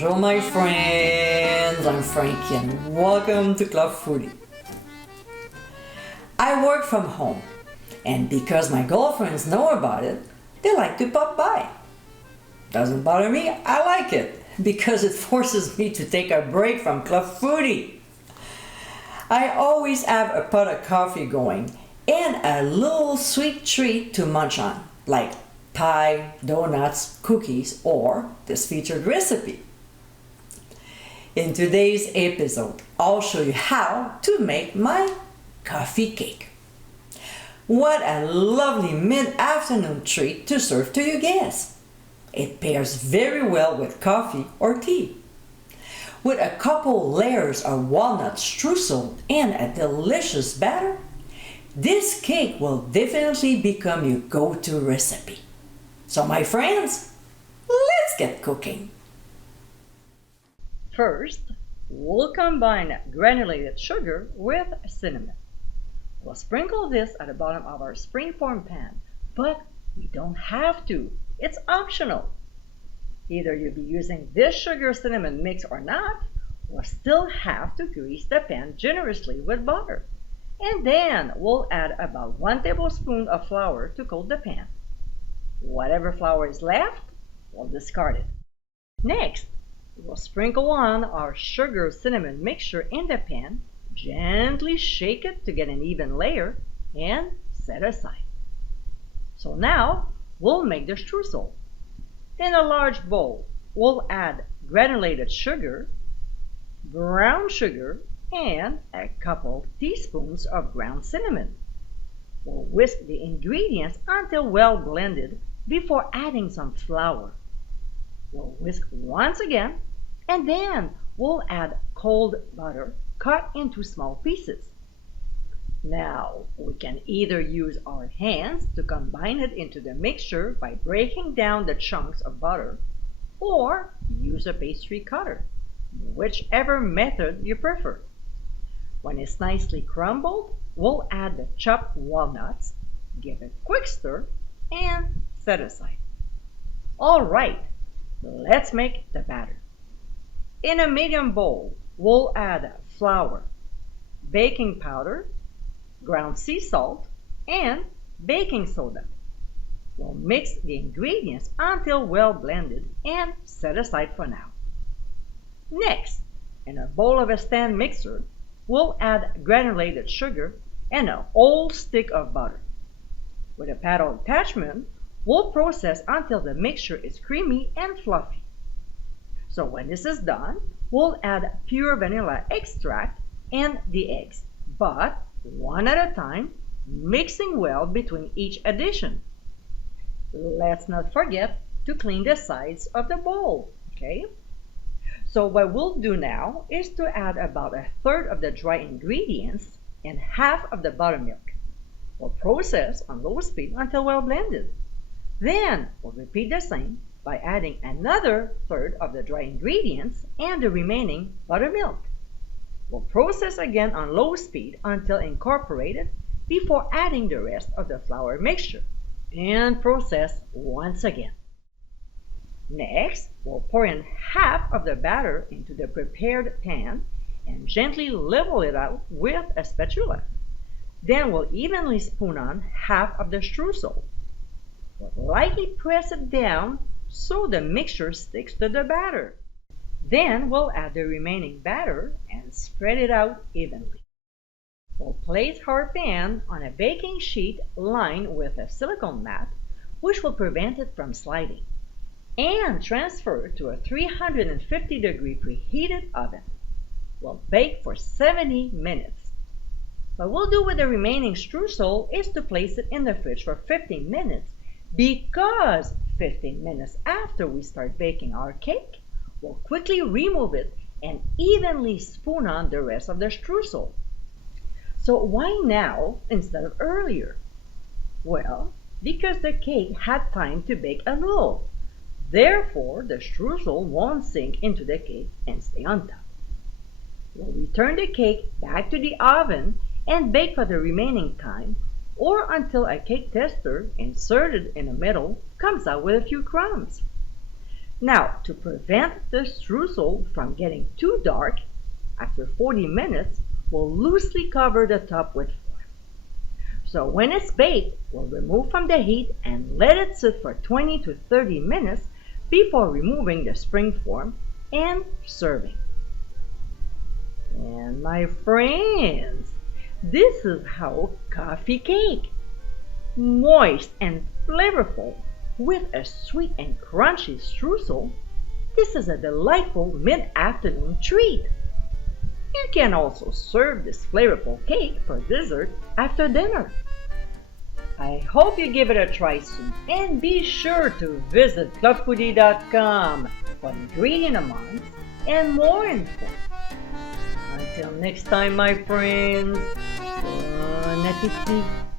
Bonjour my friends, I'm Frankie and welcome to Club Foodie. I work from home and because my girlfriends know about it, they like to pop by. Doesn't bother me, I like it because it forces me to take a break from Club Foodie. I always have a pot of coffee going and a little sweet treat to munch on, like pie, donuts, cookies, or this featured recipe. In today's episode, I'll show you how to make my coffee cake. What a lovely mid-afternoon treat to serve to your guests. It pairs very well with coffee or tea. With a couple layers of walnut streusel and a delicious batter, this cake will definitely become your go-to recipe. So my friends, let's get cooking. First, we'll combine granulated sugar with cinnamon. We'll sprinkle this at the bottom of our springform pan, but we don't have to. It's optional. Either you'll be using this sugar cinnamon mix or not, we'll still have to grease the pan generously with butter. And then we'll add about 1 tablespoon of flour to coat the pan. Whatever flour is left, we'll discard it. Next, we'll sprinkle on our sugar cinnamon mixture in the pan, gently shake it to get an even layer, and set aside. So now, we'll make the streusel. In a large bowl, we'll add granulated sugar, brown sugar, and a couple teaspoons of ground cinnamon. We'll whisk the ingredients until well blended before adding some flour. We'll whisk once again, and then we'll add cold butter cut into small pieces. Now, we can either use our hands to combine it into the mixture by breaking down the chunks of butter, or use a pastry cutter, whichever method you prefer. When it's nicely crumbled, we'll add the chopped walnuts, give a quick stir, and set aside. All right, let's make the batter. In a medium bowl, we'll add flour, baking powder, ground sea salt, and baking soda. We'll mix the ingredients until well blended and set aside for now. Next, in a bowl of a stand mixer, we'll add granulated sugar and a whole stick of butter. With a paddle attachment, we'll process until the mixture is creamy and fluffy. So when this is done, we'll add pure vanilla extract and the eggs, but one at a time, mixing well between each addition. Let's not forget to clean the sides of the bowl, okay? So what we'll do now is to add about 1/3 of the dry ingredients and half of the buttermilk. We'll process on low speed until well blended. Then we'll repeat the same by adding another 1/3 of the dry ingredients and the remaining buttermilk. We'll process again on low speed until incorporated before adding the rest of the flour mixture, and process once again. Next, we'll pour in half of the batter into the prepared pan and gently level it out with a spatula. Then we'll evenly spoon on half of the streusel. We'll lightly press it down so the mixture sticks to the batter. Then we'll add the remaining batter and spread it out evenly. We'll place our pan on a baking sheet lined with a silicone mat, which will prevent it from sliding, and transfer to a 350-degree preheated oven. We'll bake for 70 minutes. What we'll do with the remaining streusel is to place it in the fridge for 15 minutes, because 15 minutes after we start baking our cake, we'll quickly remove it and evenly spoon on the rest of the streusel. So why now instead of earlier? Well, because the cake had time to bake a little. Therefore, the streusel won't sink into the cake and stay on top. We'll return the cake back to the oven and bake for the remaining time, or until a cake tester inserted in the middle comes out with a few crumbs. Now, to prevent the streusel from getting too dark, after 40 minutes, we'll loosely cover the top with foil. So when it's baked, we'll remove from the heat and let it sit for 20 to 30 minutes before removing the springform and serving. And my friends, this is how coffee cake, moist and flavorful, with a sweet and crunchy streusel, this is a delightful mid-afternoon treat. You can also serve this flavorful cake for dessert after dinner. I hope you give it a try soon, and be sure to visit clubfoodie.com for ingredient amounts and more info. Until next time, my friends, bon appétit!